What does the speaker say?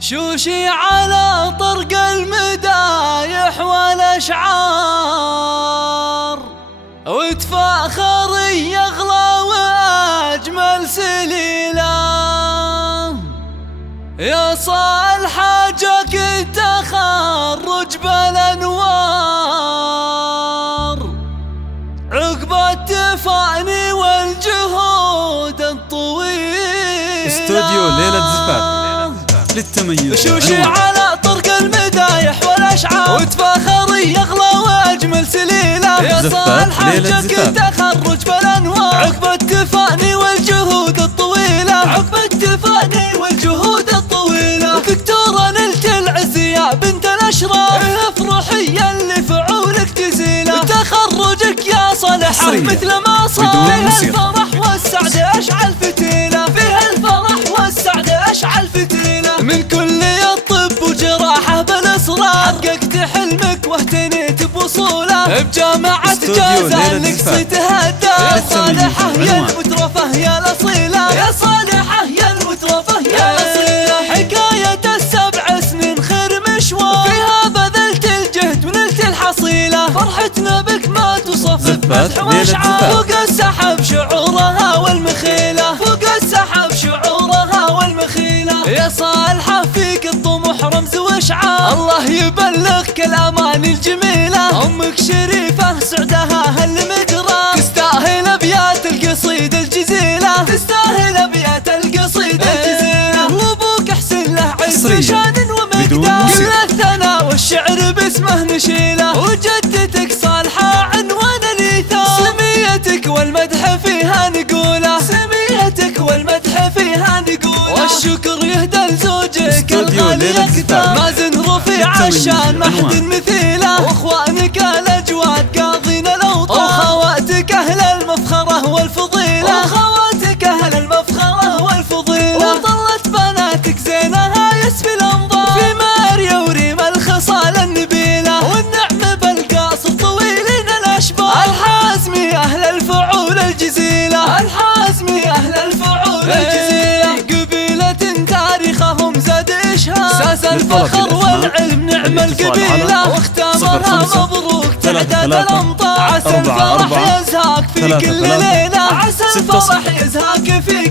شوشي على طرق المدايح والأشعار، وتفاخر يغلى وأجمل سليلة. يا صالحة جاك التخرج بالأنوار، عقب التفاني والجهود الطويلة. استوديو ليلة زفاف للتميز. شوشي على طرق المدايح والأشعار، وتفاخر يغلى وأجمل سليلة. يا صالحة جاك التخرج بالأنوار، عقب التفاني والجهود الطويلة. عقب التفاني والجهود الطويلة. دكتورة نلت العز يا بنت الأشراف، افرحي اللي فعولك جزيلة. تخرجك يا صالحة مثل ما صار، فيها الفرح والسعد أشعل فتيلة. فيها الفرح والسعد أشعل فتيلة. من كلية الطب وجراحة بالإصرار، حققت حلمك واهتنيت بوصوله. بجامعة جازان قصيتها الدار. يا صالحة يا المترفة يا الأصيلة. يا صالحة يا المترفة يا الأصيلة. حكاية ال7 سنين خير مشوار، فيها بذلت الجهد ونلت الحصيلة. فرحتنا بك ما توصف بمدح واشعار، فوق السحب شعورها والمخيلة. فوق السحب شعورها والمخيلة. يا صالحة فيك الطموح رمز واشعار، الله يبلغك الأماني الجميلة. أمك شريفة سعدها هالمجرى، تستاهل أبيات القصيد الجزيلة. تستاهل أبيات القصيد الجزيلة. وأبوك أحسن له عز شان ومقدار، كل الثناء والشعر باسمه نشيله. وجدتك صالحة عنوان الإيثار، سميتك والمدح فيها نقوله. سميتك والمدح فيها نقوله. والشكر يهدى لزوجك الغالي أكثر، مازن رفيع الشان ما حد مثيله. واخوانك الأجواد قاضين الأوطان، وخواتك أهل المفخرة والفضيلة. وخواتك أهل المفخرة والفضيلة. وطلت بناتك زينها يسفي الأنظار، في ماريا وريم الخصال النبيلة. والنعم بالقاص طويلين الأشبار، الحازمي أهل الفعول الجزيلة. الحازمي أهل الفعول الجزيلة. قبيلة تاريخهم زاد إشهار، ساس الفخر والعلم نعم القبيلة. واختامها مبروك تعداد الأمطار، عسى الفرح يزهاك في كل ليلة. عسى الفرح يزهاك في